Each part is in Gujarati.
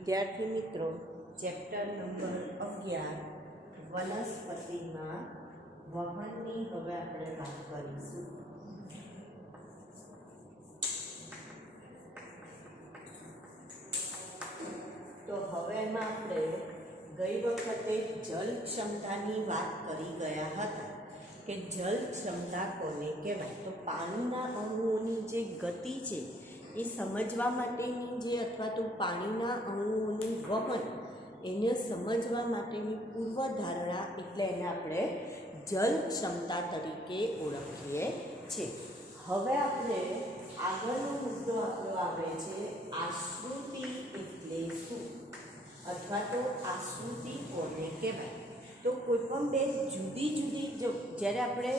વિદ્યાર્થી મિત્રો, ચેપ્ટર નંબર 11 વનસ્પતિમાં વહનની હવે આપણે વાત કરીશું. તો હવે એમાં આપણે ગઈ વખતે જલ ક્ષમતાની વાત કરી ગયા હતા કે જલ ક્ષમતા કોને કહેવાય. તો પાણીના અણુઓની જે ગતિ છે એ સમજવા માટેની જે અથવા તો પાણીના અણુઓનું વહન એને સમજવા માટેની પૂર્વધારણા એટલે એને આપણે જલ ક્ષમતા તરીકે ઓળખીએ છીએ. હવે આપણે આગળનો મુદ્દો આપણો આવે છે આશ્રુતિ એટલે શું અથવા તો આશ્રુતિ કોને કહેવાય. તો કોઈ પણ બે જુદી જુદી જ્યારે આપણે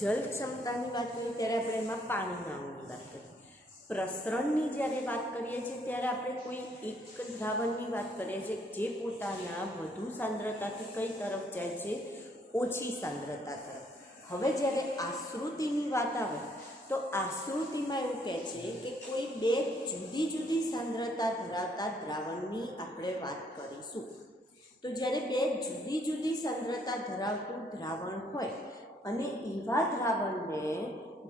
જલ ક્ષમતાની વાત કરીએ ત્યારે આપણે એમાં પાણીના અણુની વાત કરીએ. પ્રસરણની જ્યારે વાત કરીએ છીએ ત્યારે આપણે કોઈ એક દ્રાવણની વાત કરીએ છીએ જે પોતાના વધુ સાંદ્રતાથી કઈ તરફ જાય છે, ઓછી સાંદ્રતા તરફ. હવે જ્યારે આશ્રુતિની વાત આવે તો આશ્રુતિમાં એવું કહે છે કે કોઈ બે જુદી જુદી સાંદ્રતા ધરાવતા દ્રાવણની આપણે વાત કરીશું. તો જ્યારે બે જુદી જુદી સાંદ્રતા ધરાવતું દ્રાવણ હોય અને એવા દ્રાવણને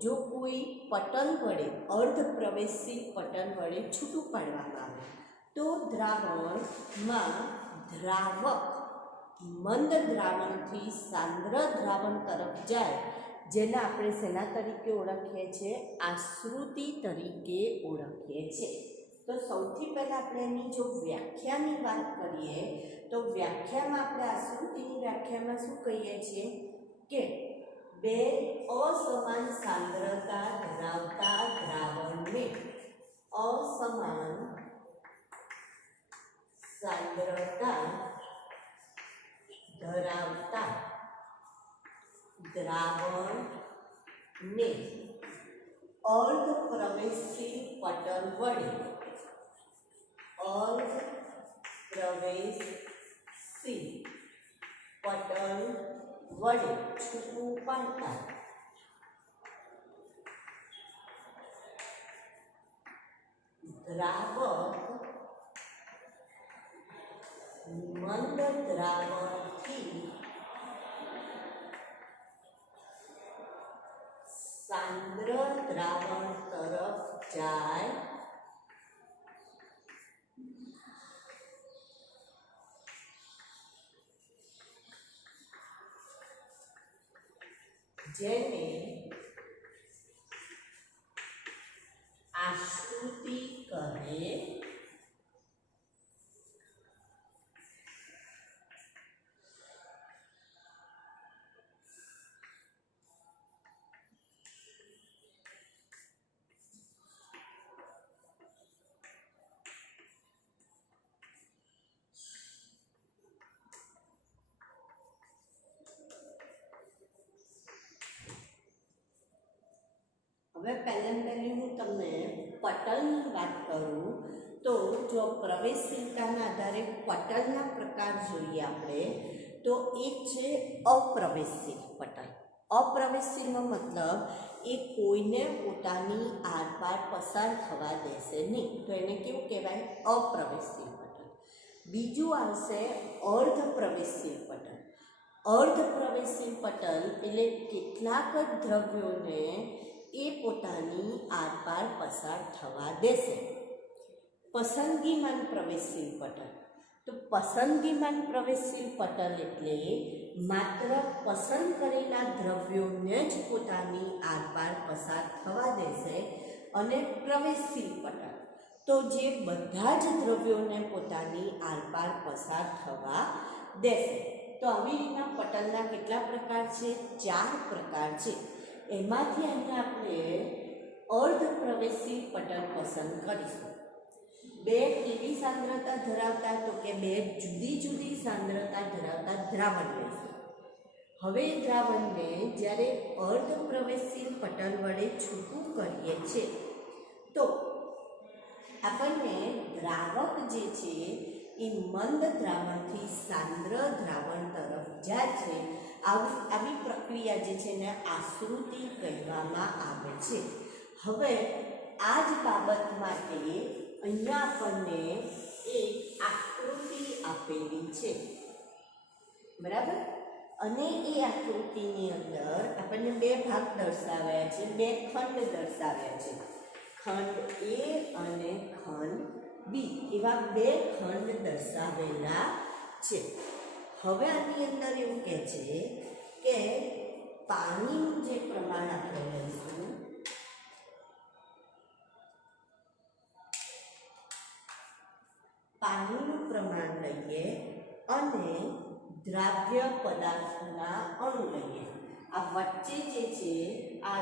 જો કોઈ પટલ વડે અર્ધ પ્રવેશશીલ પટલ વડે છૂટું પાડવામાં આવે તો દ્રાવણમાં દ્રાવક મંદ દ્રાવણથી સાંદ્ર દ્રાવણ તરફ જાય, જેને આપણે શેના તરીકે ઓળખીએ છીએ? આશ્રુતિ તરીકે ઓળખીએ છીએ. તો સૌથી પહેલાં આપણે એની જો વ્યાખ્યાની વાત કરીએ તો વ્યાખ્યામાં આપણે આશ્રુતિની વ્યાખ્યામાં શું કહીએ છીએ કે બે અસમાન સાંદ્રતા ધરાવતા દ્રાવણને અસમાન સાંદ્રતા ધરાવતા દ્રાવણને અર્ધ પ્રવેશશીલ પટલ વડે છૂટું પાડતા દ્રાવક મંદ દ્રાવણથી સાંદ્ર દ્રાવણ તરફ જાય જેને આશ્રુતિ કહે. હવે પહેલી હું તમને પટલની વાત કરું તો જો પ્રવેશશીલતાના આધારે પટલના પ્રકાર જોઈએ આપણે તો એક છે અપ્રવેશશીલ પટલ. અપ્રવેશશીલનો મતલબ એ કોઈને પોતાની આરપાર પસાર થવા દેશે નહીં, તો એને કેવું કહેવાય? અપ્રવેશશીલ પટલ. બીજું આવશે અર્ધ પ્રવેશશીલ પટલ. અર્ધ પ્રવેશશીલ પટલ એટલે કેટલાક દ્રવ્યોને એ પોતાની આરપાર પસાર થવા દેશે. પસંદગીમાન પ્રવેશશીલ પટલ. તો પસંદગીમાન પ્રવેશશીલ પટલ એટલે માત્ર પસંદ કરેલા દ્રવ્યોને જ પોતાની આરપાર પસાર થવા દેશે. અને પ્રવેશશીલ પટલ તો જે બધા જ દ્રવ્યોને પોતાની આરપાર પસાર થવા દેશે. તો આવી રીતના પટલના કેટલા પ્રકાર છે? 4 પ્રકાર છે. એમાંથી અહીંયા આપણે અર્ધ પ્રવેશશીલ પટલ પસંદ કરીશું. બે કેવી સાંદ્રતા ધરાવતા? તો કે બે જુદી જુદી સાંદ્રતા ધરાવતા દ્રાવણ લઈશું. હવે દ્રાવણને જ્યારે અર્ધ પ્રવેશશીલ પટલ વડે છૂટું કરીએ છીએ તો આપણને દ્રાવક જે છે એ મંદ દ્રાવણથી સાંદ્ર દ્રાવણ તરફ જાય છે. આવી પ્રક્રિયા જે છે ને આશ્રુતિ કહેવામાં આવે છે. હવે આ જ બાબત માટે અહીંયા આપણને એક બરાબર. અને એ આકૃતિની અંદર આપણને બે ભાગ દર્શાવ્યા છે, બે ખંડ દર્શાવ્યા છે, ખંડ એ અને ખંડ બી, એવા બે ખંડ દર્શાવેલા છે. હવે આની અંદર એવું કહે છે કે પાણીનું જે પ્રમાણ આપણે લઈશું, પાણીનું પ્રમાણ લઈએ અને દ્રાવ્ય પદાર્થના અણુ લઈએ. આ વચ્ચે જે છે આ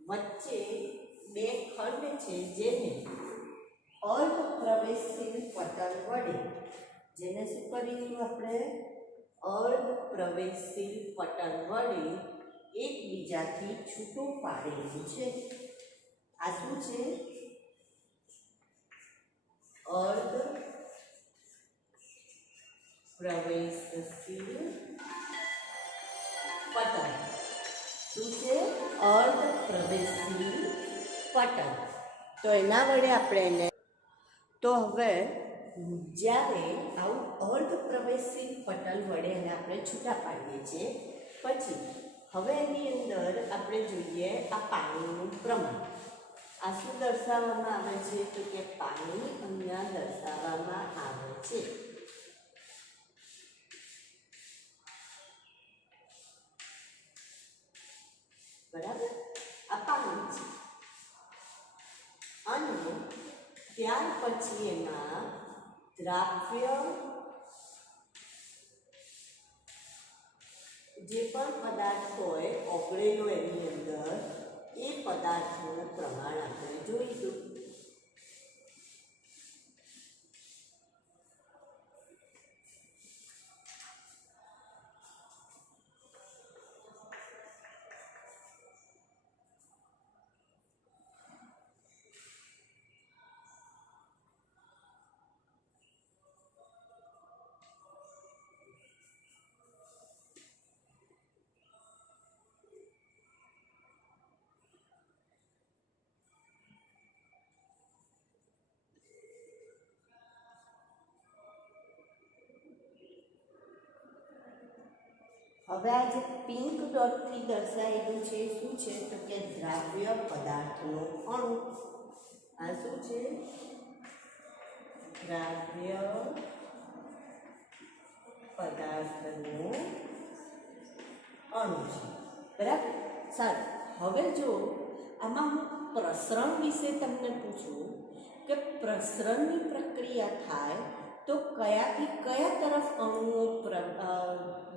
વચ્ચે બે ખંડ છે જેને અર્ધ પ્રવેશશીલ પટલ વડે, જેને શું કરીશું આપણે, અર્ધ પ્રવેશશીલ પટલ વડે એકબીજાથી છૂટું પાડેલું છે. આ શું છે? અર્ધ પ્રવેશશીલ પટલ. શું છે? અર્ધ પ્રવેશશીલ પટલ. તો એના વડે આપણે એને, તો હવે જ્યારે આવું અર્ધ પ્રવેશશીલ પટલ વડે એને આપણે છૂટા પાડીએ છીએ, પછી હવે એની અંદર આપણે જોઈએ આ પાણીનું પ્રમાણ. આ શું દર્શાવવામાં આવે છે? તો કે પાણી અહીંયા દર્શાવવામાં આવે છે. બરાબર, આ પાણી છે. અને ત્યાર પછી એમાં દ્રાવ્ય જે પણ પદાર્થ હોય ઓગળેલો એની અંદર, એ પદાર્થનું પ્રમાણ આપણે જોઈશું. હવે આ જે પિંક ડોટથી દર્શાવેલું છે શું છે? તો કે દ્રાવ્ય પદાર્થનો અણુ. આ શું છે? દ્રાવ્ય પદાર્થનો અણુ છે. બરાબર. સારું, હવે જો આમાં હું પ્રસરણ વિશે તમને પૂછું કે પ્રસરણની પ્રક્રિયા થાય તો કયાથી કયા તરફ અણુઓ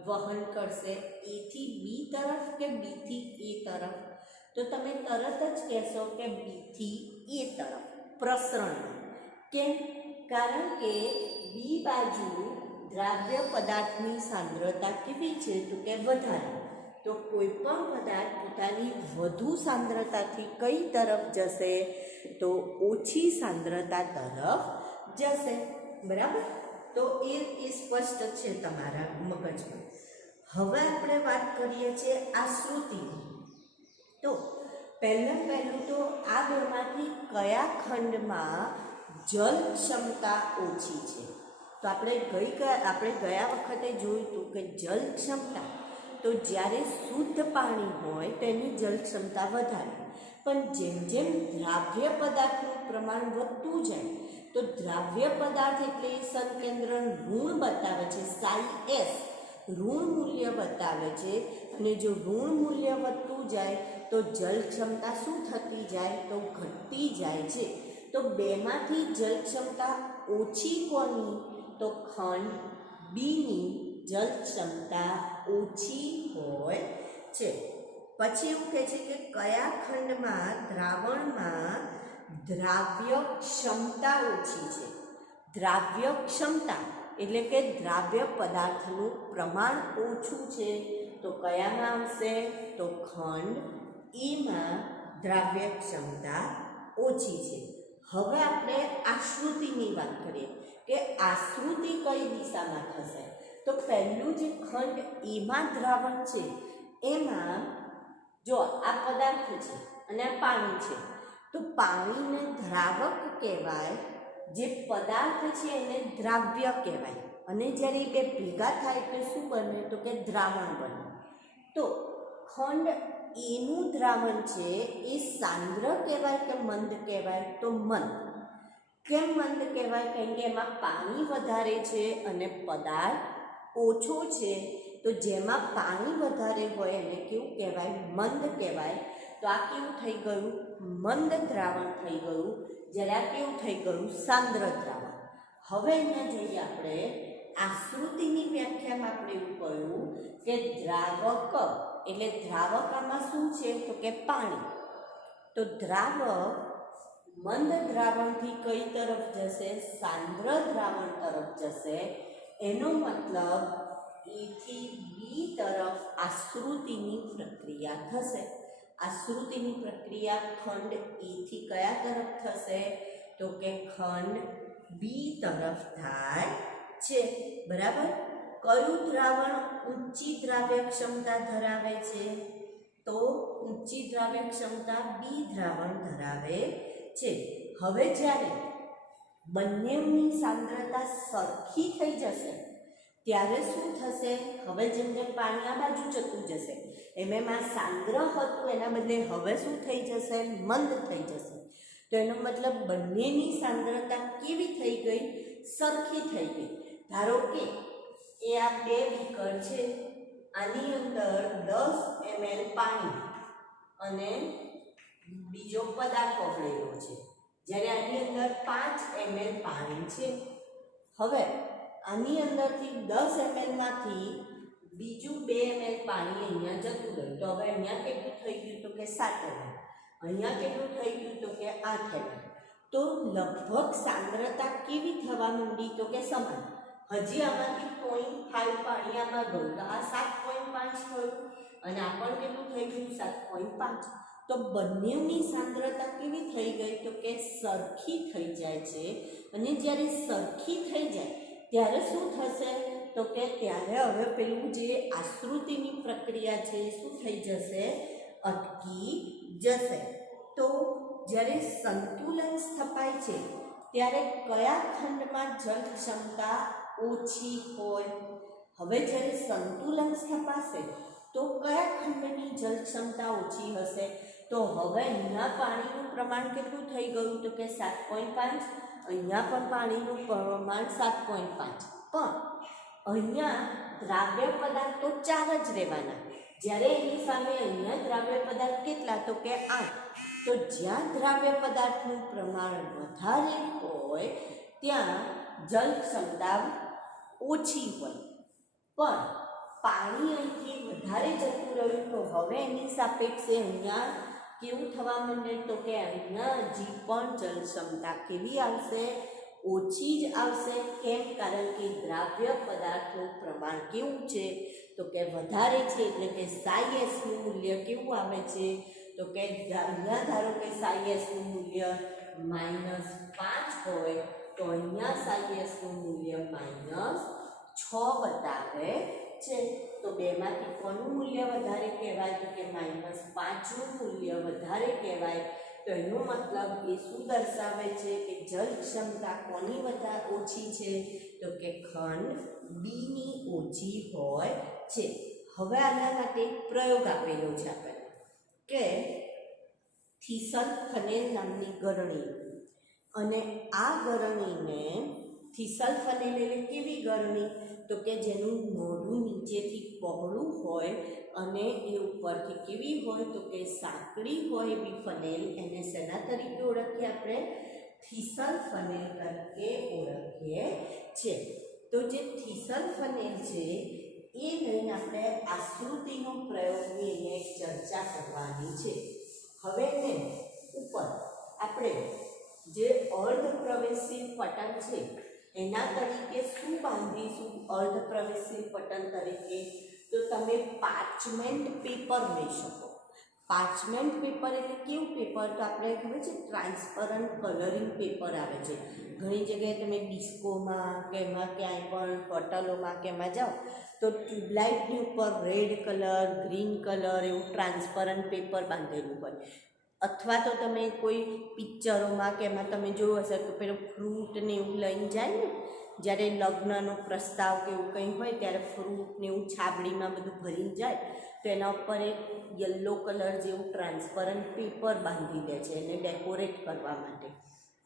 વહન કરશે? એ થી બી તરફ કે બી થી એ તરફ? તો તમે તરત જ કહેશો કે બી થી એ તરફ પ્રસરણ. કેમ? કારણ કે બી બાજુ દ્રાવ્ય પદાર્થની સાંદ્રતા કેવી છે? તો કે વધારે. તો કોઈ પણ પદાર્થ પોતાની વધુ સાંદ્રતાથી કઈ તરફ જશે? તો ઓછી સાંદ્રતા તરફ જશે. બરાબર. તો એ સ્પષ્ટ છે તમારા મગજમાં. હવે આપણે વાત કરીએ છીએ આશ્રુતિની. તો પહેલું તો આ બેમાંથી કયા ખંડમાં જલ ક્ષમતા ઓછી છે? તો આપણે ગયા વખતે જોયું હતું કે જલ ક્ષમતા, તો જ્યારે શુદ્ધ પાણી હોય તેની જલ ક્ષમતા વધારે, પણ જેમ જેમ દ્રાવ્ય પદાર્થનું પ્રમાણ વધતું જાય તો દ્રાવ્ય પદાર્થ એટલે સંકેન્દ્ર ઋણ બતાવે છે, સાઈ એસ ઋણ મૂલ્ય બતાવે છે. અને જો ઋણ મૂલ્ય વધતું જાય તો જલ ક્ષમતા શું થતી જાય? તો ઘટતી જાય છે. તો બેમાંથી જલ ક્ષમતા ઓછી કોની? તો ખંડ બીની જલ ક્ષમતા ઓછી હોય છે. પછી એવું કહે છે કે કયા ખંડમાં દ્રાવણમાં દ્રાવ્ય ક્ષમતા ઓછી છે? દ્રાવ્ય ક્ષમતા એટલે કે દ્રાવ્ય પદાર્થનું પ્રમાણ ઓછું છે. તો કયામાં આવશે? તો ખંડ એમાં દ્રાવ્ય ક્ષમતા ઓછી છે. હવે આપણે આશ્રુતિની વાત કરીએ કે આશ્રુતિ કઈ દિશામાં થશે? તો પહેલું જે ખંડ એમાં દ્રાવણ છે એમાં જો આ પદાર્થ છે અને આ પાણી છે, તો પાણીને દ્રાવક કહેવાય, જે પદાર્થ છે એને દ્રાવ્ય કહેવાય અને જ્યારે બે ભેગા થાય એટલે શું બને તો કે દ્રાવણ બને. તો ખંડ એનું દ્રાવણ છે એ સાંદ્ર કહેવાય કે મંદ કહેવાય તો મંદ. કેમ મંદ કહેવાય? કારણ કે એમાં પાણી વધારે છે અને પદાર્થ ઓછો છે. તો જેમાં પાણી વધારે હોય એને કેવું કહેવાય? મંદ કહેવાય. તો આ કેવું થઈ ગયું? મંદ દ્રાવણ થઈ ગયું. જ્યારે આ કેવું થઈ ગયું? સાંદ્ર દ્રાવણ. હવે અહીંયા જોઈએ આપણે આકૃતિની વ્યાખ્યામાં આપણે એવું કહ્યું કે દ્રાવક એટલે દ્રાવકામાં શું છે તો કે પાણી. તો દ્રાવક મંદ દ્રાવણથી કઈ તરફ જશે? સાંદ્ર દ્રાવણ તરફ જશે. એનો મતલબ એ થી બી તરફ આશ્રુતિની પ્રક્રિયા થશે. આશ્રુતિની પ્રક્રિયા ખંડ એ થી કયા તરફ થશે તો કે ખંડ બી તરફ થાય છે. બરાબર. કયું દ્રાવણ ઊંચી દ્રાવ્ય ક્ષમતા ધરાવે છે? તો ઊંચી દ્રાવ્ય ક્ષમતા બી દ્રાવણ ધરાવે છે. હવે જ્યારે બંનેની સાંદ્રતા સરખી થઈ જશે ત્યારે શું થશે? હવે જેમ જેમ પાણી આ બાજુ જતું જશે એમાં સાંદ્ર હતું એના બદલે હવે શું થઈ જશે? મંદ થઈ જશે. તો એનો મતલબ બંનેની સાંદ્રતા કેવી થઈ ગઈ? સરખી થઈ ગઈ. ધારો કે એ આ બે બીકર છે, આની અંદર 10 ml પાણી અને બીજો પદાર્થ ઓગળેલો છે, જ્યારે આની અંદર 5 ml પાણી છે. હવે આની અંદરથી 10 ml માંથી બીજું 2 ml પાણી અહીંયા જતું રહ્યું. તો હવે અહીંયા કેટલું થઈ ગયું તો કે 7 ml. અહીંયા કેટલું થઈ ગયું તો કે 8 ml. તો લગભગ સાંદ્રતા કેવી થવા માંડી તો કે સમાન. હજી આમાંથી 0.5 પાણી આમાં ગયું તો આ 7.5 થયું અને આ પણ કેટલું થઈ ગયું? 7.5. તો બંનેની સાંદ્રતા કેવી થઈ ગઈ તો કે સરખી થઈ જાય છે. અને જ્યારે સરખી થઈ જાય ત્યારે શું થશે તો કે ત્યારે હવે પેલું જે આશ્રુતિની પ્રક્રિયા છે એ શું થઈ જશે? અટકી જશે. તો જ્યારે સંતુલન સ્થપાય છે ત્યારે કયા ખંડમાં જલ ક્ષમતા ઓછી હોય? હવે જ્યારે સંતુલન સ્થપાશે તો કયા ખંડની જલ ક્ષમતા ઓછી હશે? તો હવે અહીંયા પાણીનું પ્રમાણ કેટલું થઈ ગયું તો કે 7.5. અહીંયા પણ પાણીનું પ્રમાણ 7.5. પણ અહીંયા દ્રાવ્ય પદાર્થ તો 4 જ રહેવાના, જ્યારે એની સામે અહીંયા દ્રાવ્ય પદાર્થ કેટલા તો કે 8. તો જ્યાં દ્રાવ્ય પદાર્થનું પ્રમાણ વધારે હોય ત્યાં જલ ક્ષમતા ઓછી હોય. પણ પાણી અહીંથી વધારે જતું રહ્યું તો હવે એની સાપેક્ષે અહીંયા કેવું થવા માંડે તો કે અહીંયા હજી પણ જલ ક્ષમતા કેવી આવશે? ઓછી જ આવશે. કેમ? કારણ કે દ્રાવ્ય પદાર્થનું પ્રમાણ કેવું છે તો કે વધારે છે. એટલે કે સાઈએસનું મૂલ્ય કેવું આવે છે તો કે અહીંયા ધારો કે સાઈએસનું મૂલ્ય -5 હોય તો અહીંયા સાઈએસનું મૂલ્ય -6 બતાવે છે. તો બેમાંથી કોનું મૂલ્ય વધારે કહેવાય તો કે -5નું મૂલ્ય વધારે કહેવાય. તો એનો મતલબ એ શું દર્શાવે છે કે જલ ક્ષમતા કોની વધારે ઓછી છે તો કે ખંડ બીની ઓછી હોય છે. હવે આના માટે એક પ્રયોગ આપેલો છે આપણને કે થીસલ ફનેલ નામની ગરણી, અને આ ગરણીને થીસલ ફનેલ એટલે કેવી ગરણી તો કે જેનું મોઢું નીચેથી પહોળું હોય અને એ ઉપરથી કેવી હોય તો કે સાંકડી હોય એવી ફનેલ. એને શેના તરીકે ઓળખીએ આપણે? થીસલ ફનેલ તરીકે ઓળખીએ છે. તો જે થીસલ ફનેલ છે એ લઈને આપણે આકૃતિનો પ્રયોગની એક ચર્ચા કરવાની છે. હવે એને ઉપર આપણે જે અર્ધ પ્રવેશી પટલ છે એના તરીકે શું બાંધીશું? અર્ધ પ્રવેશી પટલ તરીકે તો તમે પાર્ચમેન્ટ પેપર લઈ શકો. પાર્ચમેન્ટ પેપર એટલે કેવું પેપર તો આપણે ખબર છે ટ્રાન્સપરન્ટ કલરિંગ પેપર આવે છે. ઘણી જગ્યાએ તમે ડિસ્કોમાં કે એમાં ક્યાંય પણ હોટલોમાં કે એમાં જાઓ તો ટ્યુબલાઇટની ઉપર રેડ કલર, ગ્રીન કલર એવું ટ્રાન્સપરન્ટ પેપર બાંધેલું હોય. અથવા તો તમે કોઈ પિક્ચરોમાં કે એમાં તમે જોયું હશે કે પેલું ફ્રૂટ ને એવું લઈને જાય ને, જ્યારે લગ્નનો પ્રસ્તાવ કે એવું કંઈ હોય ત્યારે ફ્રૂટ ને એવું છાબડીમાં બધું ભરીને જાય, તો એના ઉપર એક યલો કલર જેવું ટ્રાન્સપરન્ટ પેપર બાંધી દે છે એને ડેકોરેટ કરવા માટે.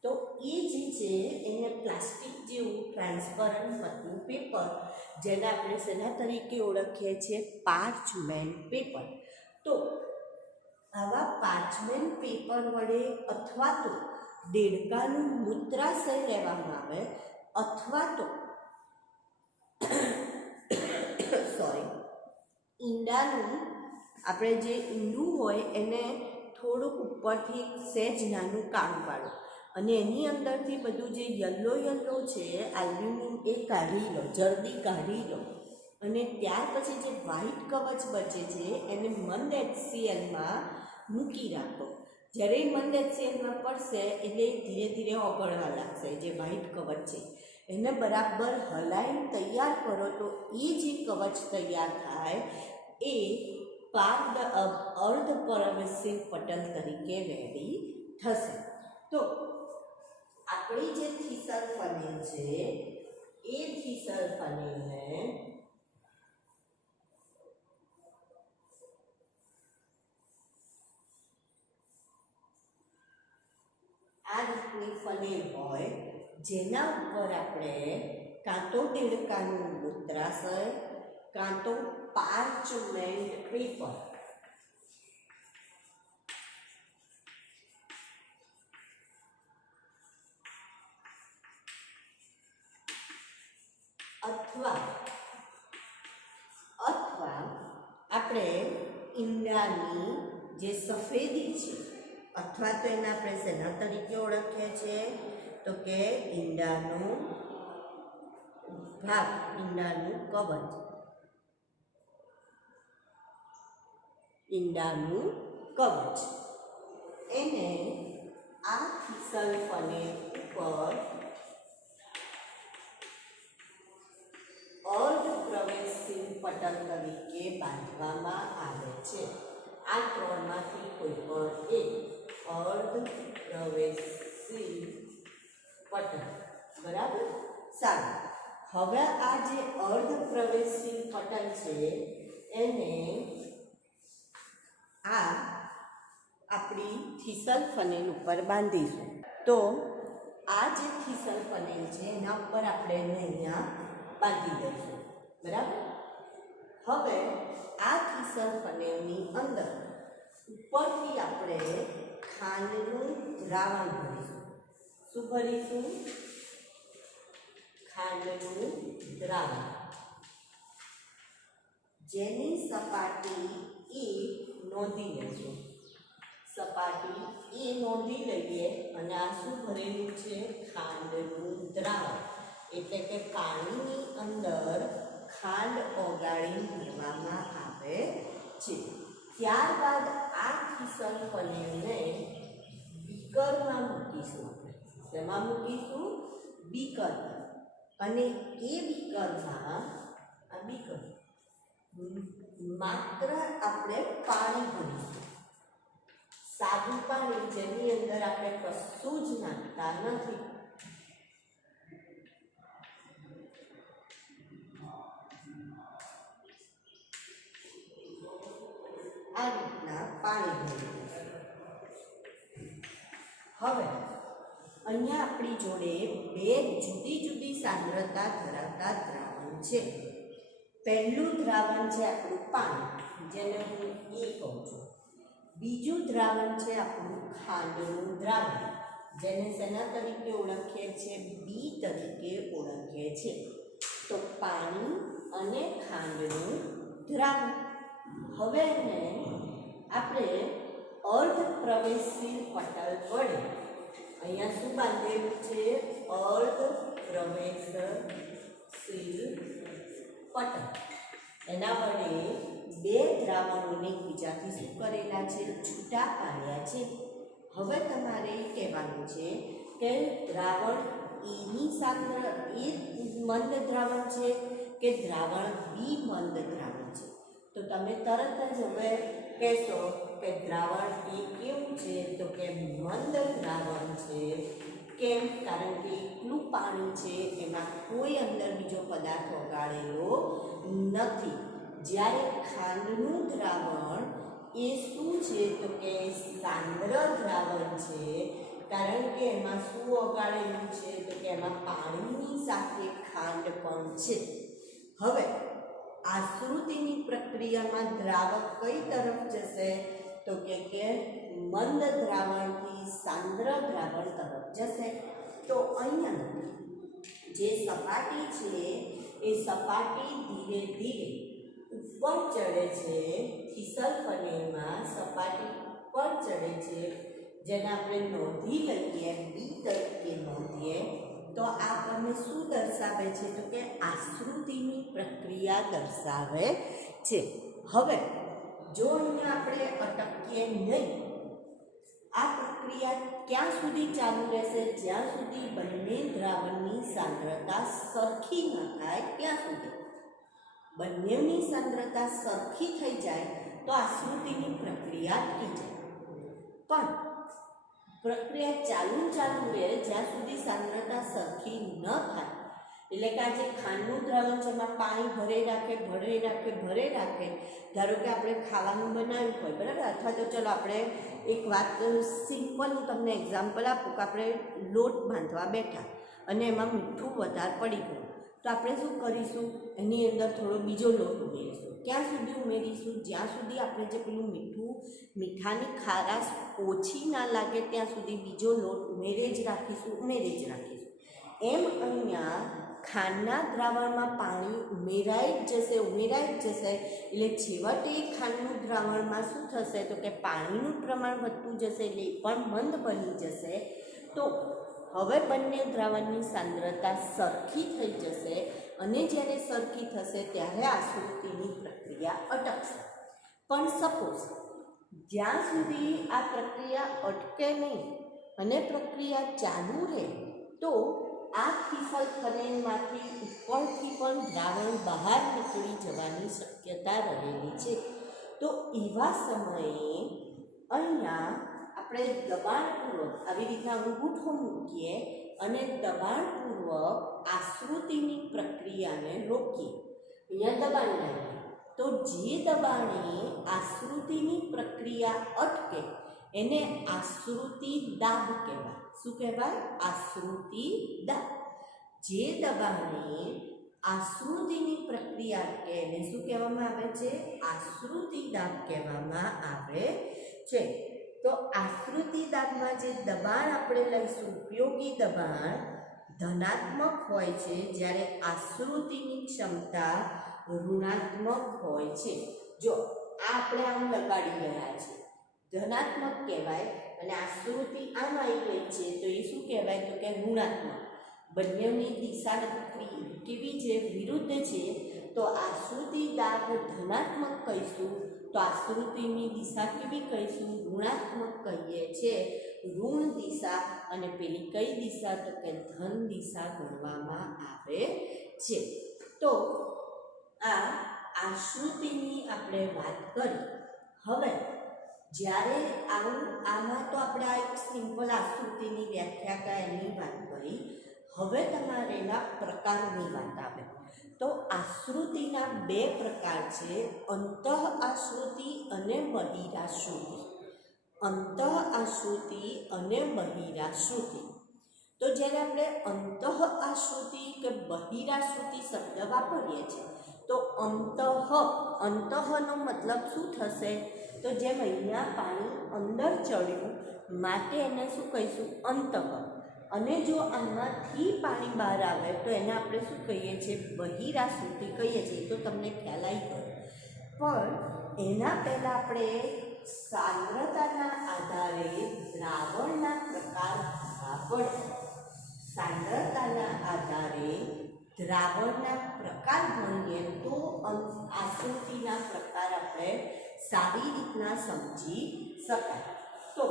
તો એ જે છે એને પ્લાસ્ટિક જેવું ટ્રાન્સપરન્ટ પતલું પેપર, જેને આપણે શેના તરીકે ઓળખીએ છીએ? Parchment paper. તો આવા પાર્ચમેન્ટ પેપર વડે અથવા તો દેડકાનું મૂત્રાશય લેવામાં આવે, અથવા તો ઈંડાનું, આપણે જે ઈંડું હોય એને થોડુંક ઉપરથી સહેજ નાનું કાણું પાડો અને એની અંદરથી બધું જે યલો છે આલ્બ્યુમિન એ કાઢી લો, જલ્દી કાઢી લો, અને ત્યાર પછી જે વ્હાઇટ કવચ બચે છે એને મંદ HClમાં મૂકી રાખો. જ્યારે મંદ HClમાં પડશે એટલે ધીરે ધીરે ઓગળવા લાગશે. જે વ્હાઇટ કવચ છે એને બરાબર હલાવી તૈયાર કરો, તો એ જે કવચ તૈયાર થાય એ અર્ધ પરવેશી પટલ તરીકે રેડી થશે. તો આપણી જે થીસલ ફનેલ છે એ થીસલ ફનેલને આ રીતની ફનેલ હોય, જેના ઉપર આપણે કાં તો દેડકાનું મૂત્રાશય કાં તો પાર્ચમેન્ટ પેપર અથવા આપણે ઈંડાની જે સફેદી છે, અથવા તો એને આપણે શેના તરીકે ઓળખીએ છીએ? તો કે ઈંડાનો ભાગ, ઈંડાનું કવચ, ઈંડાનું કવચ, એને આ થીસલ ફનેલ ઉપર અર્ધ પ્રવેશશીલ પટલ તરીકે બાંધવામાં આવે છે. આ ત્રણમાંથી કોઈ પણ એક અર્ધ પ્રવેશશીલ પટલ. બરાબર? સારું. હવે આ જે અર્ધ પ્રવેશશીલ પટલ છે એને આ આપણી થીસલ ફનેલ ઉપર બાંધીશું. તો આ જે થીસલ ફનેલ છે એના ઉપર આપણે એને અહીંયા બાંધી દઈશું. બરાબર? હવે આ થીસલ ફનેલની અંદર ઉપરથી આપણે ખાંડનું દ્રાવણ ભરીશું. શું ભરીશું? ખાંડનું દ્રાવણ, જેની સપાટી એ નોંધી લઈશું. સપાટી એ નોંધી લઈએ અને આ શું ભરેલું છે? ખાંડનું દ્રાવણ. એટલે કે પાણીની અંદર ખાંડ ઓગાળી લેવામાં આવે છે. ત્યારબાદ આ થીસલ ફનેલને બીકરમાં મૂકીશું. શેમાં મૂકીશું? બીકરમાં. અને એ બીકરમાં માત્ર આપણે પાણી ભરીશું, સાદું પાણી, જેની અંદર આપણે કશું જ નાખતા નથી. આ રીતના પાણી ભરી દઈશું. હવે અહીંયા આપણી જોડે બે જુદી જુદી સાંદ્રતા ધરાવતા દ્રાવણ છે. પહેલું દ્રાવણ છે આપણું પાણી, જેને હું એ કહું છું. બીજું દ્રાવણ છે આપણું ખાંડનું દ્રાવણ, જેને શેના તરીકે ઓળખીએ છીએ? બી તરીકે ઓળખીએ છીએ. તો પાણી અને ખાંડનું દ્રાવણ. હવે એને આપણે અર્ધ પ્રવેશશીલ પટલ વડે, અહીંયા શું બાંધેલું છે? અર્ધ પ્રવેશશીલ પટલ. એના વડે બે દ્રાવણોને એકબીજાથી શું કરેલા છે? છૂટા પાડ્યા છે. હવે તમારે કહેવાનું છે કે દ્રાવણ એની સાંદ્ર એ મંદ દ્રાવણ છે કે દ્રાવણ બી મંદ દ્રાવણ છે. તો તમે તરત જ હવે કહેશો કે દ્રાવણ એ કેવું છે તો કે મંદ દ્રાવણ છે. કેમ? કારણ કે એકલું પાણી છે, એમાં કોઈ અંદર બીજો પદાર્થ ઓગાળેલો નથી. જ્યારે ખાંડનું દ્રાવણ એ શું છે તો કે સાંદ્ર દ્રાવણ છે, કારણ કે એમાં શું ઓગાળેલું છે તો કે એમાં પાણીની સાથે ખાંડ પણ છે. હવે આશ્રુતિની પ્રક્રિયામાં દ્રાવક કઈ તરફ જશે તો કે મંદ દ્રાવણથી સાંદ્ર દ્રાવણ તરફ જશે. તો અહીંયા જે સપાટી છે એ સપાટી ધીરે ધીરે ઉપર ચડે છે. થીસલફનેરમાં સપાટી ઉપર ચડે છે, જેને આપણે નોંધી લઈએ, બી તરીકે નોંધીએ. તો આ આપણને શું દર્શાવે છે તો કે આશ્રુતિની પ્રક્રિયા દર્શાવે છે. હવે જો અહીંયા આપણે અટકીએ નહીં, આ પ્રક્રિયા ક્યાં સુધી ચાલુ રહેશે? જ્યાં સુધી બંને દ્રાવણની સાંદ્રતા સરખી ન થાય ત્યાં સુધી. બંનેની સાંદ્રતા સરખી થઈ જાય તો આશ્રુતિની પ્રક્રિયા અટકી જાય. પણ પ્રક્રિયા ચાલુ રહે જ્યાં સુધી સાંદ્રતા સરખી ન થાય. એટલે કે આ જે ખાંડનું દ્રાવણ છે એમાં પાણી ભરે રાખે. ધારો કે આપણે ખાવાનું બનાવ્યું હોય, બરાબર, અથવા તો ચલો આપણે એક વાત સિમ્પલ હું તમને એક્ઝામ્પલ આપું કે આપણે લોટ બાંધવા બેઠા અને એમાં મીઠું વધારે પડી ગયું, તો આપણે શું કરીશું? એની અંદર થોડો બીજો લોટ ઉમેરીશું. ક્યાં સુધી ઉમેરીશું? જ્યાં સુધી આપણે જે પેલું મીઠાની ખારાશ ઓછી ના લાગે ત્યાં સુધી બીજો લોટ ઉમેરે જ રાખીશું. એમ અહીંયા ખાંડના દ્રાવણમાં પાણી ઉમેરાઈ જ જશે. એટલે છેવટે ખાંડનું દ્રાવણમાં શું થશે તો કે પાણીનું પ્રમાણ વધતું જશે, એટલે એ પણ મંદ બની જશે. તો હવે બંને દ્રાવણની સાંદ્રતા સરખી થઈ જશે, અને જ્યારે સરખી થશે ત્યારે આશ્રુતિની પ્રક્રિયા અટકશે. પણ સપોઝ જ્યાં સુધી આ પ્રક્રિયા અટકે નહીં અને પ્રક્રિયા ચાલુ રહે, તો આ થીસલફનેમાંથી ઉપરથી પણ દ્રાવણ બહાર નીકળી જવાની શક્યતા રહેલી છે. તો એવા સમયે અહીંયા આપણે દબાણપૂર્વક આવી રીતના અંગૂઠો મૂકીએ અને દબાણપૂર્વક આશ્રુતિની પ્રક્રિયાને રોકીએ. અહીંયા દબાણ લાવીએ તો જે દબાણે આશ્રુતિની પ્રક્રિયા અટકે એને આશ્રુતિ દાબ કહેવાય. શું કહેવાય? આશ્રુતિ દાબ. જે દબાણે આશ્રુતિની પ્રક્રિયા અટકે એને શું કહેવામાં આવે છે? આશ્રુતિ દાબ કહેવામાં આવે છે. તો આશ્રુતિ દાબમાં જે દબાણ આપણે લઈશું, ઉપયોગી દબાણ, ધનાત્મક હોય છે, જ્યારે આશ્રુતિની ક્ષમતા ઋણાત્મક હોય છે. જો આ આપણે આમ લગાડી રહ્યા છીએ, ધનાત્મક કહેવાય, અને આશ્રુતિ આમ આવી ગઈ છે તો એ શું કહેવાય તો કે ઋણાત્મક. બંનેની દિશા કેવી છે? વિરુદ્ધ છે. તો આશ્રુતિ દાબ ધનાત્મક કહીશું, તો આશ્રુતિની દિશા કેવી કહીશું? ઋણાત્મક કહીએ છીએ. ઋણ દિશા. અને પેલી કઈ દિશા તો કે ધન દિશા ગણવામાં આવે છે. તો આ આશ્રુતિની આપણે વાત કરી. હવે જ્યારે આમાં તો આપણે આ એક સિમ્પલ આશ્રુતિની વ્યાખ્યા કે એની વાત કરી. હવે તમારે એના પ્રકારની વાત આવે. તો આશ્રુતિના બે પ્રકાર છે, અંતઃ આશ્રુતિ અને બહિરાશ્રુતિ. અંતઃ આશ્રુતિ અને બહિરાશ્રુતિ. તો જ્યારે આપણે અંતઃ આશ્રુતિ કે બહિરાશ્રુતિ શબ્દ વાપરીએ છીએ, તો અંતઃનો મતલબ શું થશે? તો જેમ અહીંયા પાણી અંદર ચડ્યું માટે એને શું કહીશું? અંતઃ. અને જો આમાંથી પાણી બહાર આવે તો એને આપણે શું કહીએ છીએ? બહિરાશ્રુતિ કહીએ છીએ. તો તમને ખ્યાલ આવી ગયો. પણ એના પહેલાં આપણે સાંદ્રતાના આધારે દ્રાવણના પ્રકાર પડશે. સાંદ્રતાના આધારે દ્રાવણના પ્રકાર ભણીએ તો આશ્રુતિના પ્રકાર આપણે સારી રીતના સમજી શકાય. તો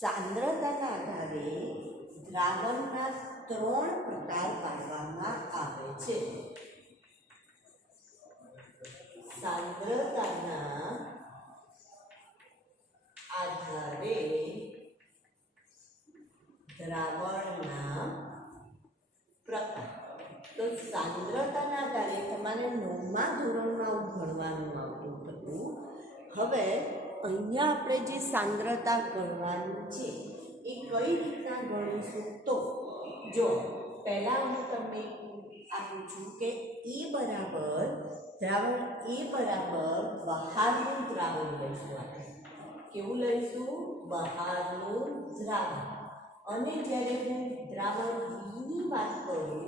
સાંદ્રતાના આધારે દ્રાવણના ત્રણ પ્રકાર પાડવામાં આવે છે. સાંદ્રતાના આધારે દ્રાવણના પ્રકાર. તો સાંદ્રતાના આધારે તમારે 9મા ધોરણમાં ભણવાનું આવતું હતું. હવે અહીંયા આપણે જે સાંદ્રતા ગણવાની છે એ કઈ રીતના ગણીશું? તો જો પહેલા હું તમને આપું છું કે એ બરાબર દ્રાવણ એ બરાબર બહારનું દ્રાવણ લઈશું. આપણે કેવું લઈશું? બહારનું દ્રાવણ. અને જ્યારે હું દ્રાવણ બીની વાત કરું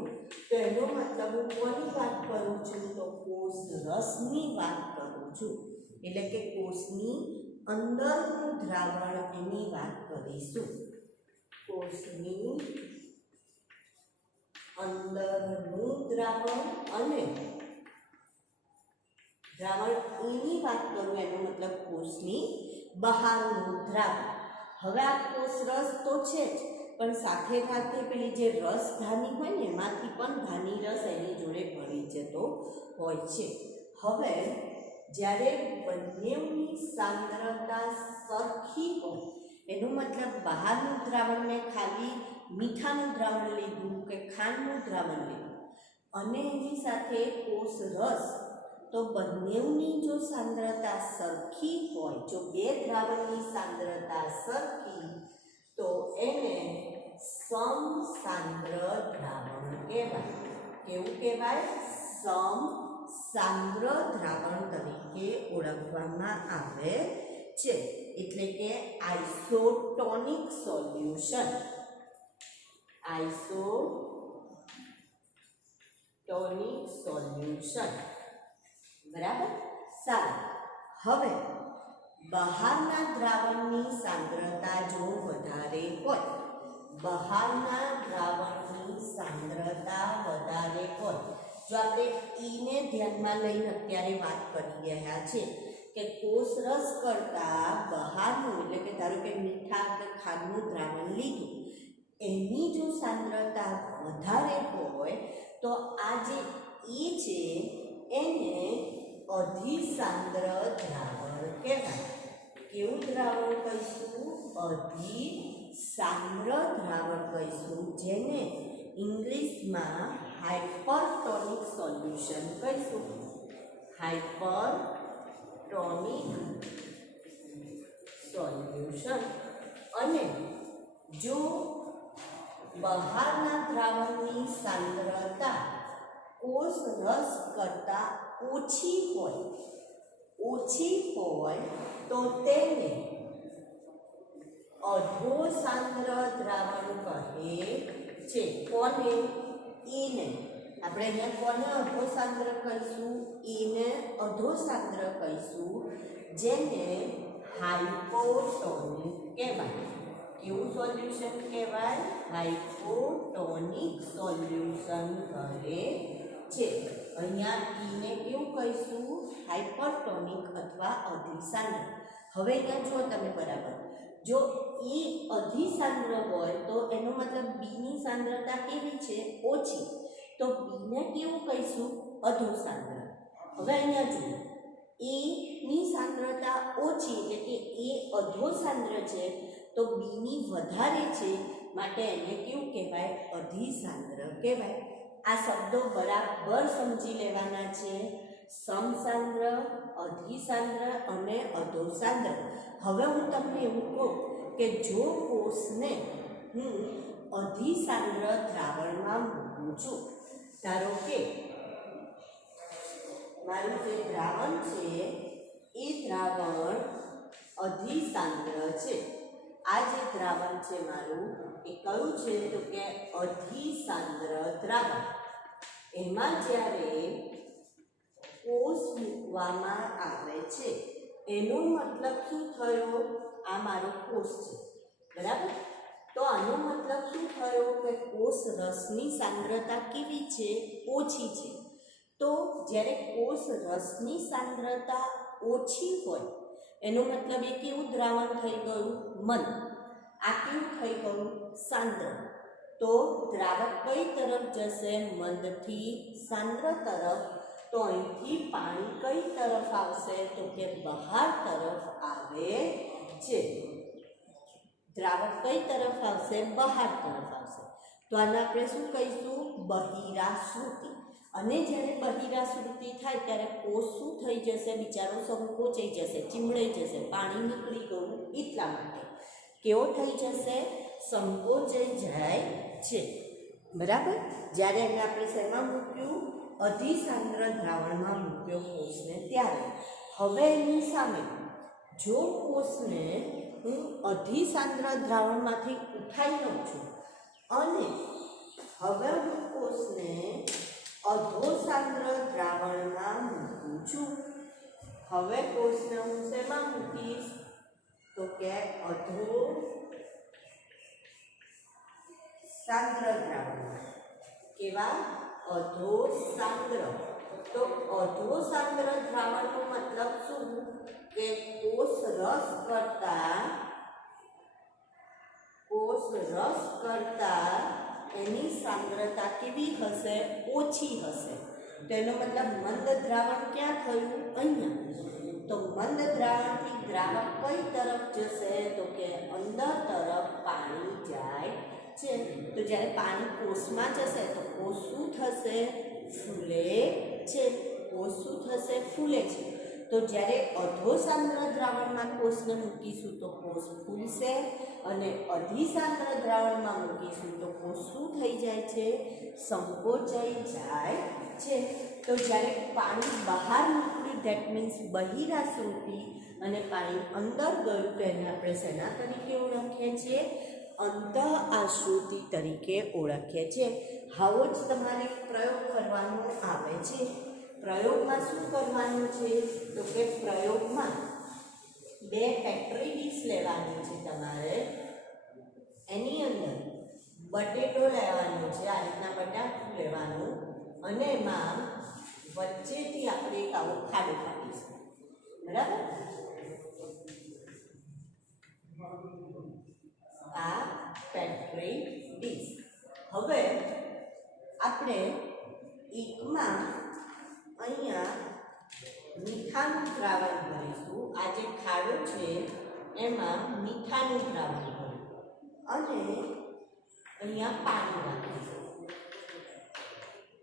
તો એનો મતલબ હું કોની વાત કરું છું? તો કોષ રસની વાત કરું છું. એટલે કે કોષની અંદરનું દ્રાવણ એની વાત કરીશું. કોષની અંદરનું દ્રાવણ અને દ્રાવણ એની વાત કરું એનો મતલબ કોષની બહારનું દ્રાવણ. હવે આ કોષ રસ તો છે જ, પણ સાથે સાથે પેલી જે રસધાની હોય ને એમાંથી પણ ધાની રસ એની જોડે ભળી જતો હોય છે. હવે જ્યારે બંનેની સાંદ્રતા સરખી હોય એનો મતલબ બહારનું દ્રાવણ મેં ખાલી મીઠાનું દ્રાવણ લીધું કે ખાંડનું દ્રાવણ લીધું અને એની સાથે કોષ રસ, તો બંનેની જો સાંદ્રતા સરખી હોય, જો બે દ્રાવણની સાંદ્રતા સરખી, તો એને સમસાંદ્ર દ્રાવણ કહેવાય. કેવું કહેવાય? સમસાંદ્ર દ્રાવણ તરીકે ઓળખવામાં આવે છે. એટલે કે આઇસોટોનિક સોલ્યુશન. આઇસોટોનિક સોલ્યુશન. બરાબર? સારું. હવે બહારના દ્રાવણની સાંદ્રતા જો વધારે હોય, બહારના દ્રાવણની સાંદ્રતા વધારે હોય, જો આપણે ઈને ધ્યાનમાં લઈને અત્યારે વાત કરી રહ્યા છે કે કોષ રસ કરતાં બહારનું, એટલે કે ધારો કે મીઠા કે ખાંડનું દ્રાવણ લીધું, એની જો સાંદ્રતા વધારે હોય તો આ જે ઈ છે એને અધિસાંદ્ર દ્રાવણ કહેવાય. કેવું દ્રાવણ કહીશું? અધિસાંદ્ર દ્રાવણ કહીશું, જેને ઇંગ્લિશમાં હાઇપરટોનિક સોલ્યુશન કહીશું. હાઇપરટોનિક સોલ્યુશન. અને જો બહારના દ્રાવણની સાંદ્રતા કોષ રસ કરતાં ઓછી હોય તો તેને અધોસાંદ્ર દ્રાવણ કહે છે. કોને? ઈને. આપણે અહીંયા કોને અધોસાંદ્ર કહીશું? ઈને અધોસાંદ્ર કહીશું, જેને હાઇપોટોનિક કહેવાય. કેવું સોલ્યુશન કહેવાય? હાઇપોટોનિક સોલ્યુશન કહે છે. અહીંયા ઈને કેવું કહીશું? હાઇપરટોનિક અથવા અધિસાંદ્ર. હવે અહીંયા જુઓ તમે બરાબર, જો ઈ અધિસાંદ્ર હોય તો એનો મતલબ બીની સાંદ્રતા કેવી છે? ઓછી. તો બીને કેવું કહીશું? અધોસાંદ્ર. હવે અહીંયા જુઓ, એની સાંદ્રતા ઓછી એટલે કે એ અધોસાંદ્ર છે, તો બીની વધારે છે, માટે એને કેવું કહેવાય? અધિસાંદ્ર કહેવાય. આ શબ્દો બરાબર સમજી લેવાના છે. સમસાંદ્ર, અધિસાંદ્ર અને અધોસાંદ્ર. હવે હું તમને એવું કહું કે જો કોષને હું અધિસાંદ્ર દ્રાવણમાં મૂકું છું, ધારો કે મારું જે દ્રાવણ છે એ દ્રાવણ અધિસાંદ્ર છે. આ જે દ્રાવણ છે મારું એ કયું છે? તો કે અધિસાંદ્ર દ્રાવણ. એમાં જ્યારે કોષ મૂકવામાં આવે છે એનો મતલબ શું થયો? આ મારો કોષ છે, બરાબર? તો આનો મતલબ શું થયો? કે કોષ રસની સાંદ્રતા કેવી છે? ઓછી છે. તો જ્યારે કોષ રસની સાંદ્રતા ઓછી હોય એનો મતલબ એ કેવું દ્રાવણ થઈ ગયું? મંદ. આ કેવું થઈ ગયું? સાંદ્ર. તો દ્રાવક કઈ તરફ જશે? મંદથી સાંદ્ર તરફ. તો અહીંથી પાણી કઈ તરફ આવશે? તો કે બહાર તરફ આવે છે. દ્રાવક કઈ તરફ આવશે? બહાર તરફ આવશે. તો આને આપણે શું કહીશું? બહિરાશ્રુતિ. અને જ્યારે બહિરાશ્રુતિ થાય ત્યારે કોષ શું થઈ જશે? બિચારો સંકોચાઈ જશે, ચીમડાઈ જશે, પાણી નીકળી ગયું એટલા માટે. કેવો થઈ જશે? સંકોચાઈ જાય છે. બરાબર. જ્યારે એને આપણે શેમાં મૂક્યું? અધિસાંદ્ર દ્રાવણમાં મૂક્યો કોષને ત્યારે. હવે એની સામે જો કોષને હું અધિસાંદ્ર દ્રાવણમાંથી ઉઠાવી લઉં છું અને હવે હું કોષને અધોસાંદ્ર દ્રાવણમાં મૂકું છું. હવે કોષને હું શેમાં મૂકીશ? તો કે અધોસાંદ્ર દ્રાવણમાં. કેવા? અધોસાંદ્ર. તો અધોસાંદ્ર દ્રાવણનો મતલબ શું? કે કોષ રસ કરતા એની સાંદ્રતા કેવી હશે? ઓછી હશે. તો એનો મતલબ મંદ દ્રાવણ ક્યાં થયું? અહીંયા. તો મંદ દ્રાવણથી દ્રાવક કઈ તરફ જશે? તો કે અંદર તરફ પાણી જાય છે. તો જ્યારે પાણી કોષમાં જશે તો કોષ શું થશે? ફૂલે છે. કોષ શું થશે? ફૂલે છે. તો જ્યારે અધોસાંદ્ર દ્રાવણમાં કોષને મૂકીશું તો કોષ ફૂલશે અને અધિસાંદ્ર દ્રાવણમાં મૂકીશું તો કોષ શું થઈ જાય છે? સંકોચાઈ જાય છે. તો જ્યારે પાણી બહાર નીકળ્યું ધેટ મીન્સ બહિરાશ્રુતિ અને પાણી અંદર ગયું તો એને આપણે શેના તરીકે ઓળખીએ છીએ? અંતઃઆશ્રુતિ તરીકે ઓળખીએ છીએ. આવો જ તમારે પ્રયોગ કરવાનો આવે છે. પ્રયોગમાં શું કરવાનું છે? તો કે પ્રયોગમાં 2 પેટ્રી ડીશ લેવાની છે તમારે. એની અંદર બટેટો લેવાનો છે. આ રીતના બટાટું લેવાનું અને એમાં વચ્ચેથી આપણે એક આવો ખાડો પાડીશું. બરાબર. આ પેટ્રી ડીશ. હવે આપણે એકમાં અહીંયા મીઠાનું દ્રાવણ ભરીશું. આ જે ખાડો છે એમાં મીઠાનું દ્રાવણ ભરીશું અને અહીંયા પાણી રાખીશું.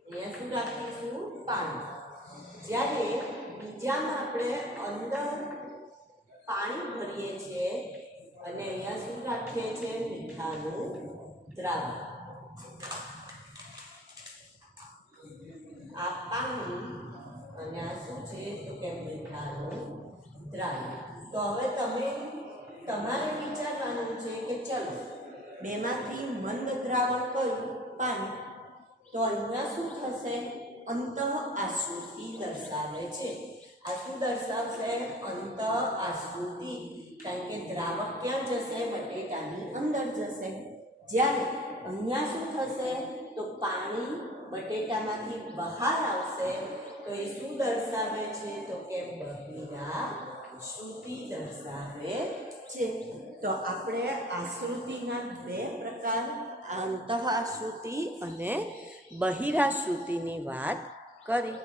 અહીંયા શું રાખીશું? પાણી. જ્યારે બીજામાં આપણે અંદર પાણી ભરીએ છીએ અને અહીંયા શું રાખીએ છીએ? મીઠાનું દ્રાવણ. આ પાણી અને આ શું છે? તો કે મીઠાનું દ્રાવણ. તો હવે તમારે વિચારવાનું છે કે ચલો બેમાંથી મંદ દ્રાવણ કયું? પાણી. તો અહીંયા શું થશે? અંતઃઆશ્રુતિ દર્શાવે છે. આ શું દર્શાવશે? અંતઃઆશ્રુતિ. કારણ કે દ્રાવક ક્યાં જશે? બટેટાની અંદર જશે. જ્યારે અહીંયા શું થશે? તો પાણી બટેટામાંથી બહાર આવશે. તો એ શું દર્શાવે છે? તો કે બહિરાશ્રુતિ દર્શાવે છે. તો આપણે આશ્રુતિના 2 પ્રકાર અંતઃઆશ્રુતિ અને બહિરાશ્રુતિની વાત કરી.